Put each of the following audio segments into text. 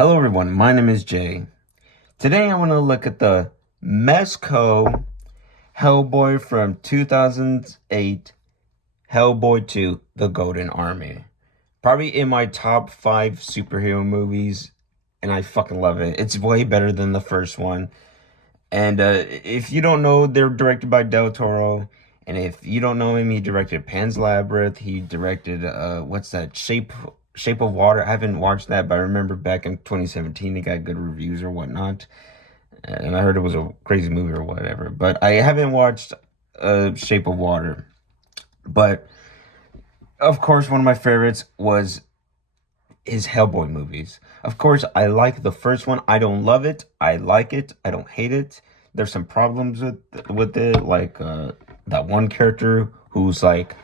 Hello everyone, my name is Jay. Today I want to look at the MEZCO Hellboy from 2008, Hellboy 2, The Golden Army. Probably in my top 5 superhero movies, and I fucking love it. It's way better than the first one. And if you don't know, they're directed by Del Toro. And if you don't know him, he directed Pan's Labyrinth. He directed, what's that, Shape of Water. I haven't watched that, but I remember back in 2017, it got good reviews or whatnot. And I heard it was a crazy movie or whatever. But I haven't watched Shape of Water. But, of course, one of my favorites was his Hellboy movies. Of course, I like the first one. I don't love it. I like it. I don't hate it. There's some problems with it, like that one character who's like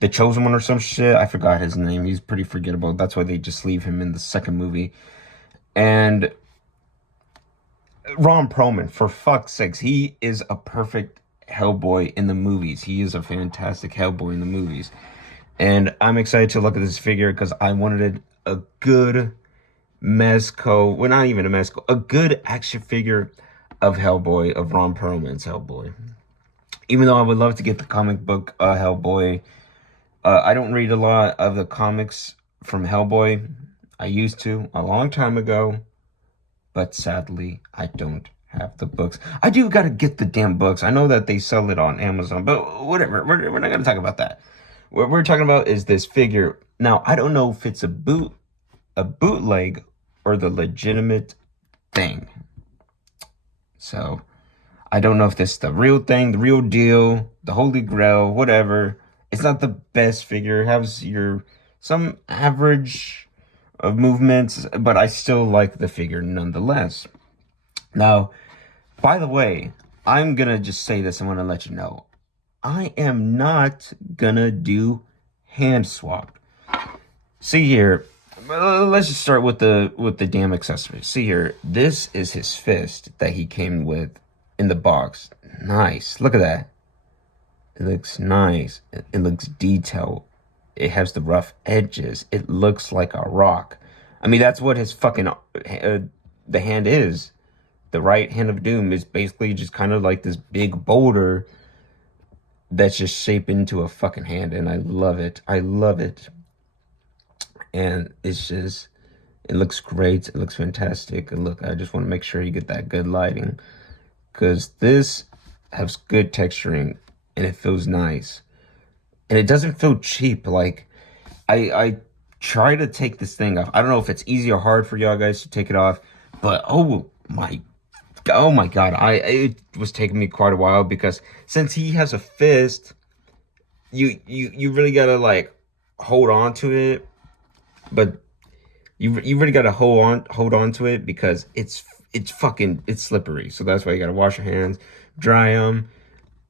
the chosen one or some shit. I forgot his name. He's pretty forgettable. That's why they just leave him in the second movie. And Ron Perlman, for fuck's sakes, he is a perfect Hellboy in the movies. He is a fantastic Hellboy in the movies. And I'm excited to look at this figure because I wanted a good MEZCO, well, not even a MEZCO, a good action figure of Hellboy, of Ron Perlman's Hellboy. Even though I would love to get the comic book Hellboy, I don't read a lot of the comics from Hellboy. I used to a long time ago, but sadly, I don't have the books. I do gotta get the damn books. I know that they sell it on Amazon, but whatever. We're not gonna talk about that. What we're talking about is this figure. Now, I don't know if it's a bootleg, or the legitimate thing. So, I don't know if this is the real thing, the real deal, the holy grail, whatever. It's not the best figure. It has some average of movements, but I still like the figure nonetheless. Now, by the way, I'm gonna just say this. I want to let you know. I am not gonna do hand swap. See here, let's just start with the damn accessories. See here, this is his fist that he came with in the box. Nice, look at that. It looks nice. It looks detailed. It has the rough edges. It looks like a rock. I mean, that's what his fucking the hand is. The right hand of doom is basically just kind of like this big boulder that's just shaped into a fucking hand, and I love it. I love it. And it's just, it looks great. It looks fantastic. And look, I just want to make sure you get that good lighting, because this has good texturing and it feels nice. And it doesn't feel cheap. Like, I try to take this thing off. I don't know if it's easy or hard for y'all guys to take it off, but oh my God, it was taking me quite a while, because since he has a fist, you really gotta like hold on to it, but you really gotta hold on to it, because it's slippery. So that's why you gotta wash your hands, dry them,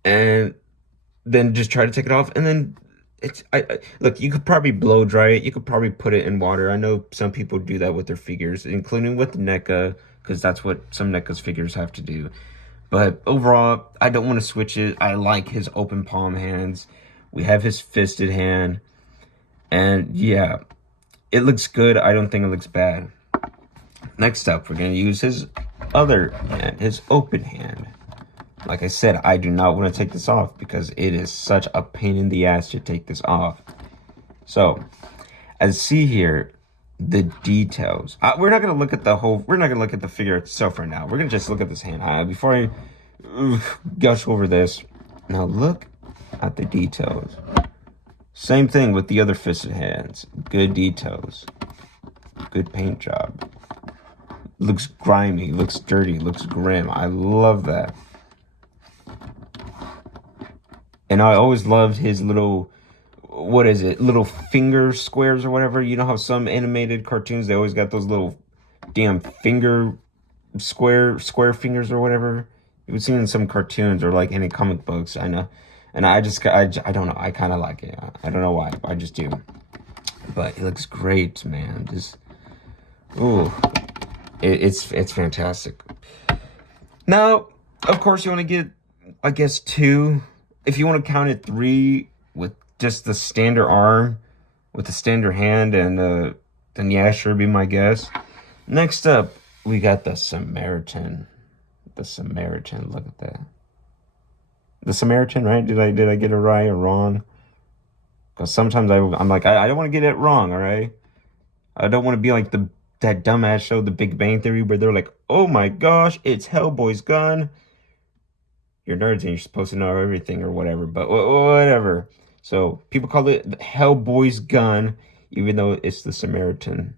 and then just try to take it off. And then look, you could probably blow dry it. You could probably put it in water. I know some people do that with their figures, including with NECA, because that's what some NECA's figures have to do. But overall, I don't want to switch it. I like his open palm hands. We have his fisted hand. And yeah, it looks good. I don't think it looks bad. Next up, we're going to use his other hand, his open hand. Like I said, I do not want to take this off, because it is such a pain in the ass to take this off. So, as see here, the details. We're not going to look at we're not going to look at the figure itself right now. We're going to just look at this hand. Before I gush over this, now look at the details. Same thing with the other fisted hands. Good details. Good paint job. Looks grimy, looks dirty, looks grim. I love that. And I always loved his little, what is it, little finger squares or whatever. You know how some animated cartoons, they always got those little damn finger square fingers or whatever. You would see in some cartoons or like any comic books, I know. And I don't know, I kind of like it. I don't know why, I just do. But it looks great, man. Just, ooh, it's fantastic. Now, of course, you want to get, I guess, 2. If you want to count it, 3 with just the standard arm, with the standard hand, and then yeah, sure, be my guess. Next up, we got the Samaritan. The Samaritan. Look at that. The Samaritan, right? Did I get it right or wrong? Because sometimes I'm like I don't want to get it wrong. All right. I don't want to be like that dumbass show, The Big Bang Theory, where they're like, "Oh my gosh, it's Hellboy's gun." You're nerds and you're supposed to know everything or whatever, but whatever. So people call it Hellboy's gun, even though it's the Samaritan.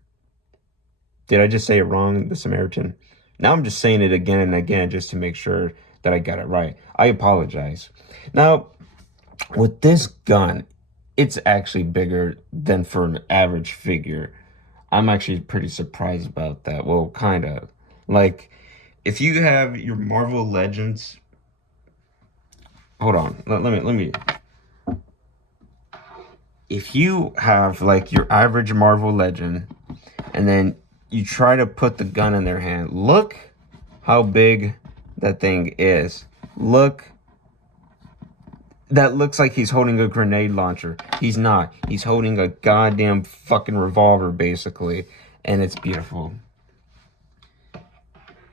Did I just say it wrong? The Samaritan. Now I'm just saying it again and again just to make sure that I got it right. I apologize. Now, with this gun, it's actually bigger than for an average figure. I'm actually pretty surprised about that. Well, kind of. Like, if you have your Marvel Legends, hold on. Let me. If you have like your average Marvel Legend, and then you try to put the gun in their hand, look how big that thing is. Look. That looks like he's holding a grenade launcher. He's not. He's holding a goddamn fucking revolver, basically. And it's beautiful.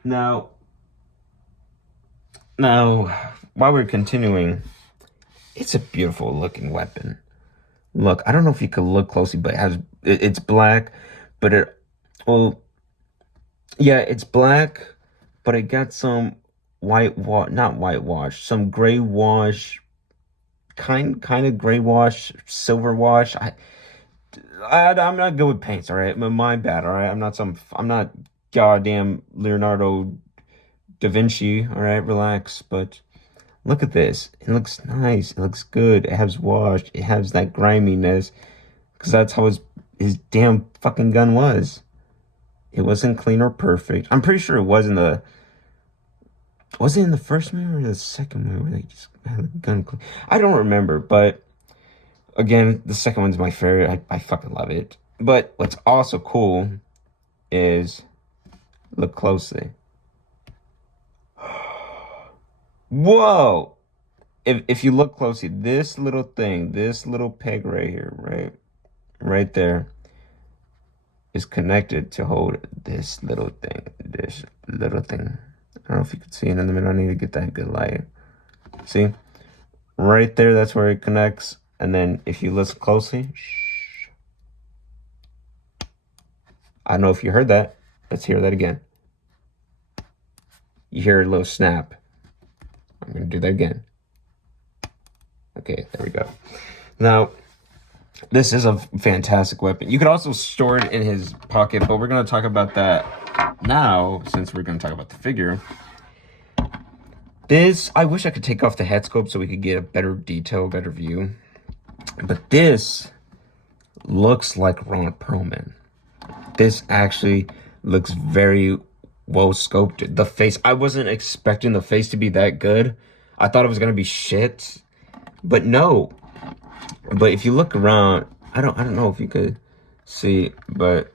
Now, while we're continuing, it's a beautiful looking weapon. Look, I don't know if you could look closely, but it's black, but well, yeah, it's black, but it got some not whitewash, some gray wash, kind of gray wash, silver wash. I'm not good with paints, all right? My bad, all right? I'm not goddamn Leonardo da Vinci, all right? Relax, but look at this. It looks nice. It looks good. It has wash. It has that griminess, because that's how his damn fucking gun was. It wasn't clean or perfect. I'm pretty sure it was was it in the first movie or the second movie where they just had the gun clean? I don't remember, but again, the second one's my favorite. I fucking love it. But what's also cool is, look closely. Whoa! If you look closely, this little thing, this little peg right here, right there, is connected to hold this little thing. This little thing. I don't know if you can see it in the middle. I need to get that good light. See? Right there, that's where it connects. And then if you listen closely, shh. I don't know if you heard that. Let's hear that again. You hear a little snap. I'm going to do that again. Okay, there we go. Now, this is a fantastic weapon. You could also store it in his pocket, but we're going to talk about that now, since we're going to talk about the figure. I wish I could take off the head scope so we could get a better detail, better view. But this looks like Ron Perlman. This actually looks very well sculpted. The face, I wasn't expecting the face to be that good. I thought it was going to be shit. But no. But if you look around, I don't know if you could see, but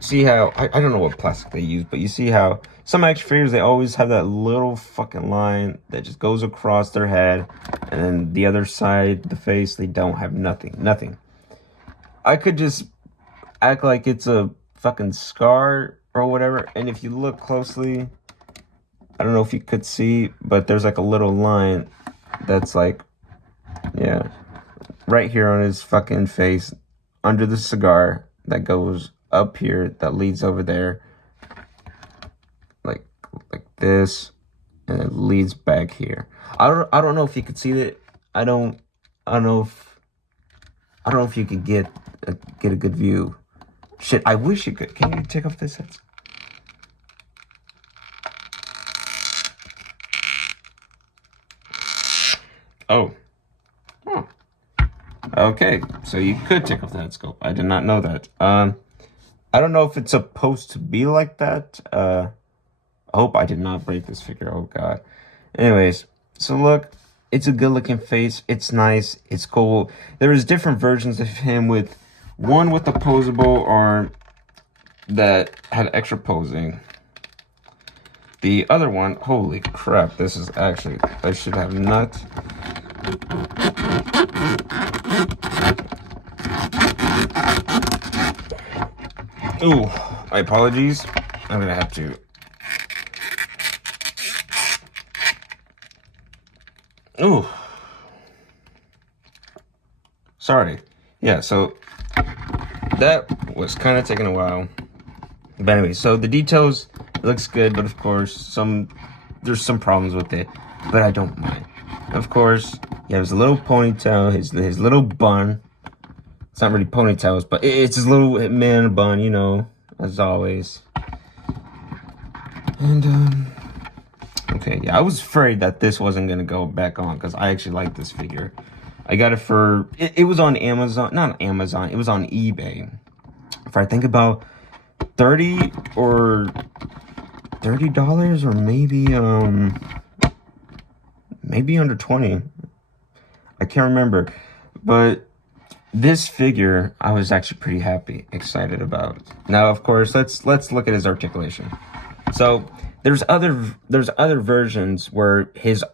see how, I don't know what plastic they use, but you see how some action figures, they always have that little fucking line that just goes across their head, and then the other side, the face, they don't have nothing. I could just act like it's a fucking scar or whatever, and if you look closely, I don't know if you could see, but there's like a little line that's like, yeah, right here on his fucking face, under the cigar, that goes up here, that leads over there, like this, and it leads back here. I don't know if you could see it. I don't know if you could get a good view. Shit, I wish you could. Can you take off this head? Oh. Huh. Okay, so you could take off the head scope. I did not know that. I don't know if it's supposed to be like that. I hope I did not break this figure. Oh, God. Anyways, so look. It's a good-looking face. It's nice. It's cool. There is different versions of him with one with the posable arm that had extra posing. The other one, holy crap, this is actually, I should have not. Ooh, My apologies. I'm gonna have to. Ooh. Sorry. Yeah, so that was kind of taking a while. But anyway, so the details looks good, but of course, there's some problems with it, but I don't mind. Of course, he has a little ponytail, his little bun. It's not really ponytails, but it's his little man bun, you know, as always. And okay, yeah, I was afraid that this wasn't gonna go back on because I actually like this figure. I got it for it was on Amazon, not Amazon, it was on eBay. If I think about $30 or $30 or maybe under 20. I can't remember. But this figure I was actually pretty excited about. Now, of course, let's look at his articulation. So there's other versions where his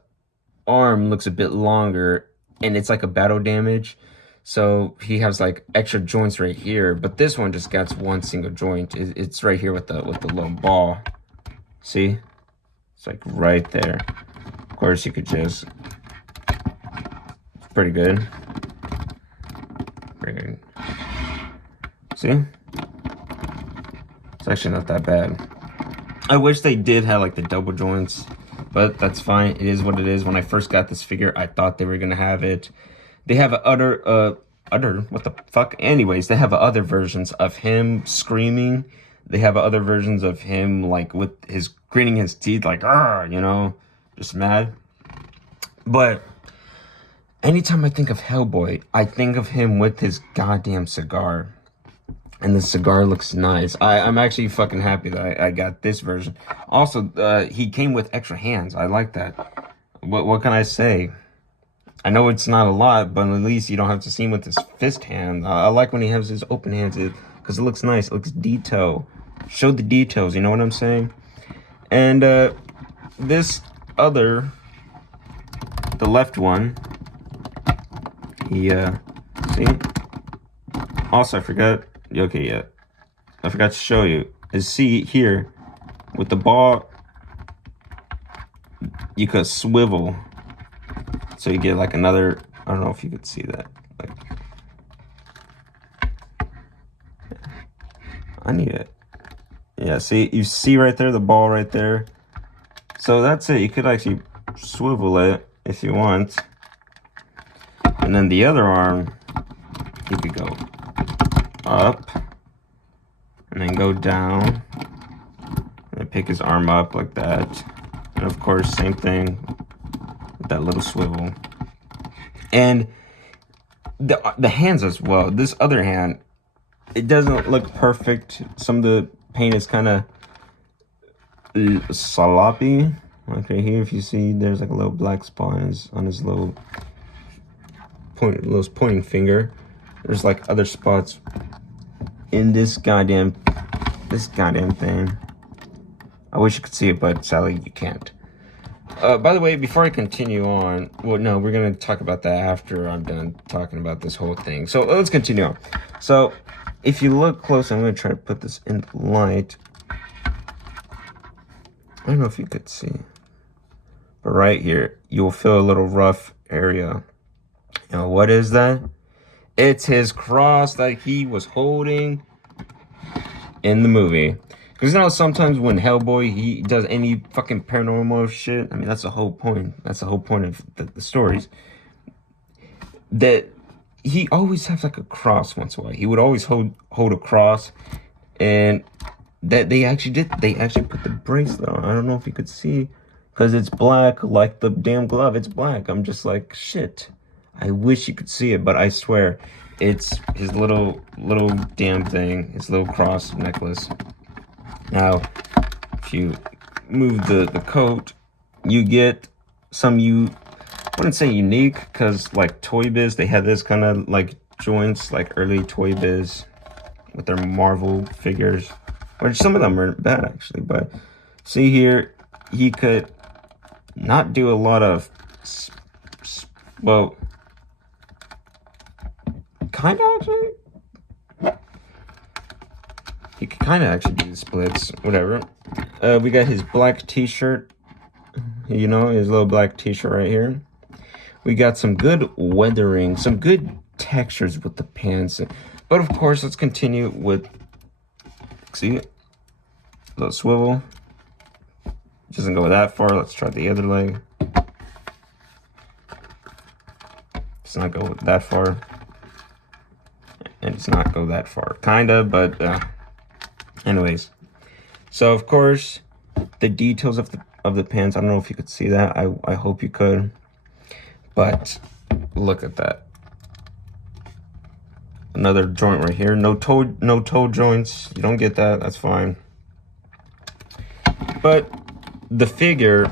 arm looks a bit longer and it's like a battle damage. So he has like extra joints right here, but this one just got one single joint. It's right here with the little ball. See? It's like right there. Of course, you could just. It's pretty good. Pretty good. See? It's actually not that bad. I wish they did have like the double joints, but that's fine. It is what it is. When I first got this figure, I thought they were gonna have it. They have what the fuck? Anyways, they have other versions of him screaming. They have other versions of him like with his gritting his teeth, like you know, just mad. But anytime I think of Hellboy, I think of him with his goddamn cigar. And the cigar looks nice. I'm actually fucking happy that I got this version. Also, he came with extra hands. I like that. What can I say? I know it's not a lot, but at least you don't have to see him with his fist hand. I like when he has his open hands because it looks nice. It looks detailed. Show the details, you know what I'm saying? And this other, the left one, he, see? Also, I forgot. Okay, yeah. I forgot to show you. See here, with the ball, you could swivel. So you get like another, I don't know if you could see that. Like, I need it. Yeah, see, you see right there, the ball right there. So that's it. You could actually swivel it if you want. And then the other arm, you could go up and then go down and then pick his arm up like that. And of course, same thing with that little swivel. And the hands as well. This other hand, it doesn't look perfect. Some of the paint is kind of sloppy. Like right here, if you see, there's like a little black spot on his little pointing finger. There's like other spots in this goddamn thing. I wish you could see it, but sadly you can't. By the way, before I continue on, well, no, we're gonna talk about that after I'm done talking about this whole thing. So let's continue on. So if you look close, I'm gonna try to put this in the light. I don't know if you could see, but right here, you'll feel a little rough area. You know, what is that? It's his cross that he was holding in the movie. Because, you know, sometimes when Hellboy, he does any fucking paranormal shit, I mean, that's the whole point. That's the whole point of the stories. That he always has, like, a cross once in a while. He would always hold a cross. And that they actually put the bracelet on. I don't know if you could see. Because it's black, like the damn glove. It's black. I'm just like, shit. I wish you could see it, but I swear, it's his little damn thing, his little cross necklace. Now, if you move the coat, you get some, I wouldn't say unique, because like Toy Biz, they had this kind of like joints, like early Toy Biz with their Marvel figures, which some of them aren't bad actually, but see here, he could not do a lot of, well, kind of actually. He could kind of actually do the splits, whatever. We got his black t-shirt, you know, his little black t-shirt right here. We got some good weathering, some good textures with the pants. But of course, let's continue with, see, a little swivel. Doesn't go that far. Let's try the other leg. Does not go that far. And does not go that far. Kinda, but anyways. So of course, the details of the pants. I don't know if you could see that. I hope you could. But look at that. Another joint right here. No toe joints. You don't get that. That's fine. But the figure,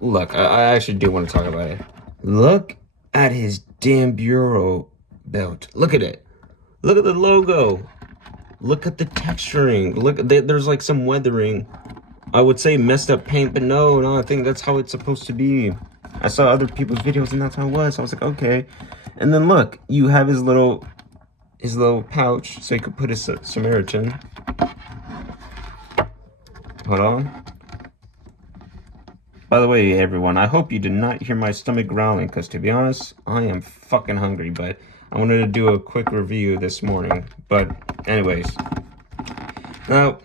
look, I actually do want to talk about it. Look at his damn bureau belt. Look at it. Look at the logo. Look at the texturing. Look, there's like some weathering. I would say messed up paint, but no, I think that's how it's supposed to be. I saw other people's videos and that's how it was. So I was like, okay. And then look, you have his little pouch, so you could put his Samaritan. Hold on. By the way, everyone, I hope you did not hear my stomach growling, because to be honest, I am fucking hungry, but I wanted to do a quick review this morning. But anyways, now,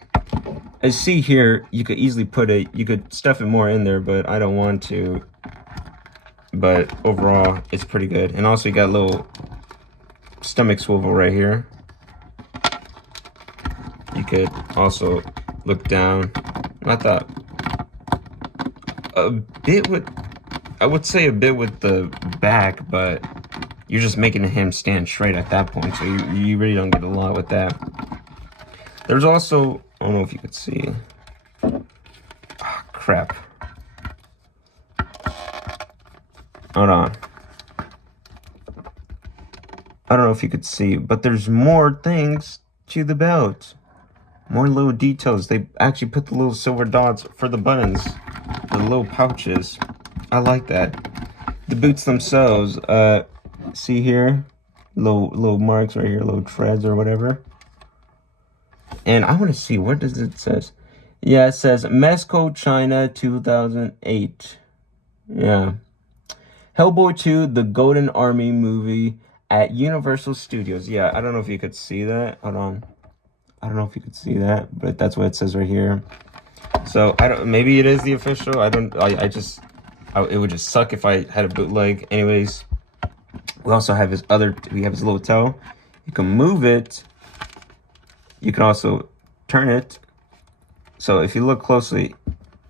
as you see here, you could easily you could stuff it more in there, but I don't want to. But overall, it's pretty good. And also, you got a little stomach swivel right here. You could also look down. I thought a bit with, I would say a bit with the back, but you're just making him stand straight at that point, so you really don't get a lot with that. There's also, I don't know if you could see. Oh, crap. Hold on. I don't know if you could see, but there's more things to the belt. More little details. They actually put the little silver dots for the buttons, the little pouches. I like that. The boots themselves, see here, little marks right here, little treads or whatever. And I want to see, what does it says? Yeah, it says MEZCO China 2008. Yeah. Hellboy 2, the Golden Army movie at Universal Studios. Yeah, I don't know if you could see that. Hold on. I don't know if you could see that, but that's what it says right here. So I don't. Maybe it is the official. I don't. It would just suck if I had a bootleg. Anyways, we also have his other. We have his little toe. You can move it. You can also turn it. So if you look closely,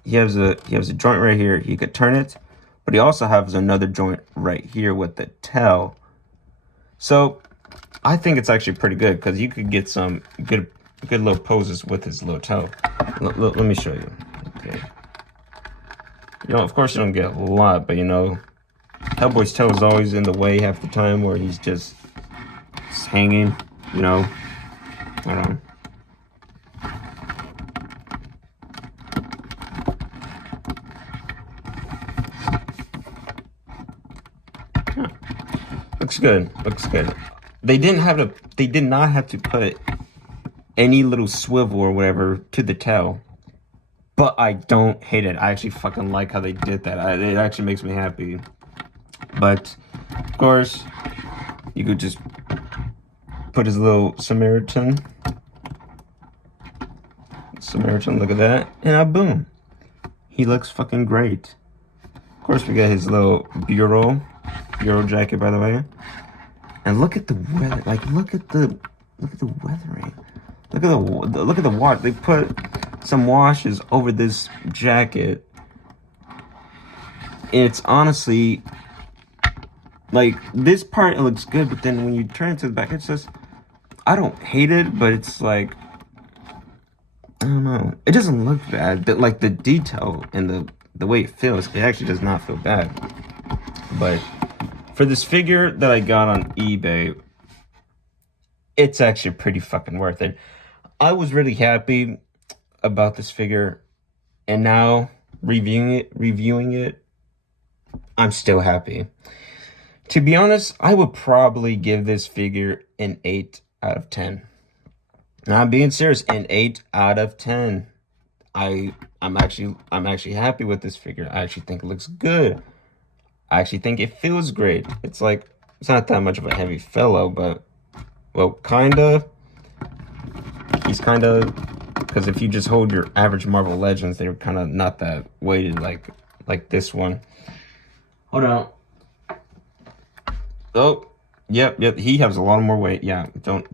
he has a joint right here. He could turn it, but he also has another joint right here with the tail. So I think it's actually pretty good because you could get some good little poses with his little toe. Let me show you. Okay. You know, of course you don't get a lot, but you know, Hellboy's toe is always in the way half the time, where he's just hanging. You know, I don't know. Huh. Looks good. Looks good. They did not have to put any little swivel or whatever to the tail, but I don't hate it. I actually fucking like how they did that. It actually makes me happy. But of course, you could just put his little Samaritan. Look at that, and boom, he looks fucking great. Of course, we got his little bureau jacket, by the way. And look at the weather. Like, look at the weathering. Look at the wash. They put some washes over this jacket. It's honestly, like, this part, it looks good, but then when you turn it to the back, it's just, I don't hate it, but it's like, I don't know. It doesn't look bad, but like the detail and the way it feels, it actually does not feel bad. But for this figure that I got on eBay, it's actually pretty fucking worth it. I was really happy about this figure, and now reviewing it, I'm still happy. To be honest, I would probably give this figure an 8 out of 10. I'm being serious. An 8 out of 10. I'm actually happy with this figure. I actually think it looks good. I actually think it feels great. It's like it's not that much of a heavy fellow, but well, kinda. He's kinda because if you just hold your average Marvel Legends, they're kind of not that weighted like this one. Hold on. Oh, yep. He has a lot more weight. Yeah, don't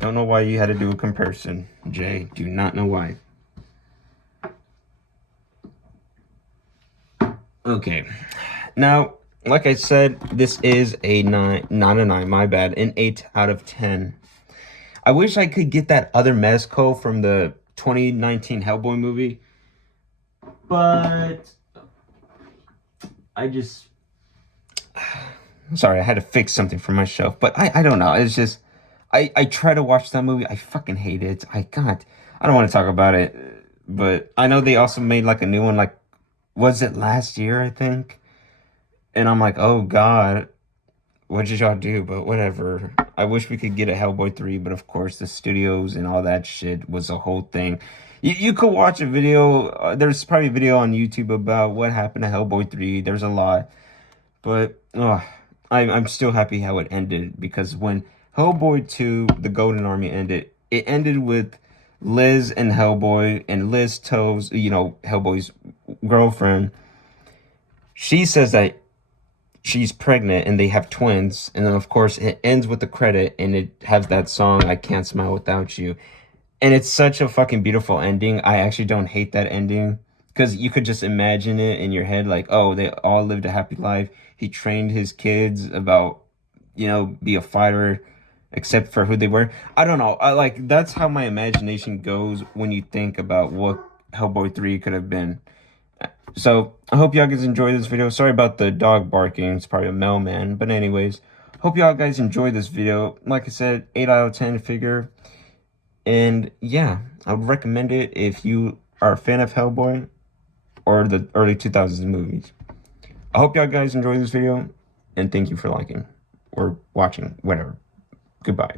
know why you had to do a comparison, Jay. Do not know why. Okay, now, like I said, this is a 9, not a 9, my bad, an 8 out of 10. I wish I could get that other MEZCO from the 2019 Hellboy movie, but I just, sorry, I had to fix something for my shelf, but I don't know, it's just, I try to watch that movie, I fucking hate it, I don't want to talk about it, but I know they also made like a new one, like, was it last year, I think? And I'm like, oh God, what did y'all do? But whatever. I wish we could get a Hellboy 3, but of course the studios and all that shit was a whole thing. You could watch a video, there's probably a video on YouTube about what happened to Hellboy 3. There's a lot. But I'm still happy how it ended because when Hellboy 2, The Golden Army ended, it ended with Liz and Hellboy, and Liz tells, Hellboy's girlfriend, she says that she's pregnant and they have twins, and then of course it ends with the credit and it has that song I Can't Smile Without You, and it's such a fucking beautiful ending. I actually don't hate that ending because you could just imagine it in your head like, oh, they all lived a happy life. He trained his kids about, be a fighter except for who they were. I don't know, I like, that's how my imagination goes when you think about what Hellboy 3 could have been. So, I hope y'all guys enjoyed this video. Sorry about the dog barking. It's probably a mailman. But anyways, hope y'all guys enjoyed this video. Like I said, 8 out of 10 figure. And yeah, I would recommend it if you are a fan of Hellboy or the early 2000s movies. I hope y'all guys enjoyed this video. And thank you for liking or watching, whatever. Goodbye.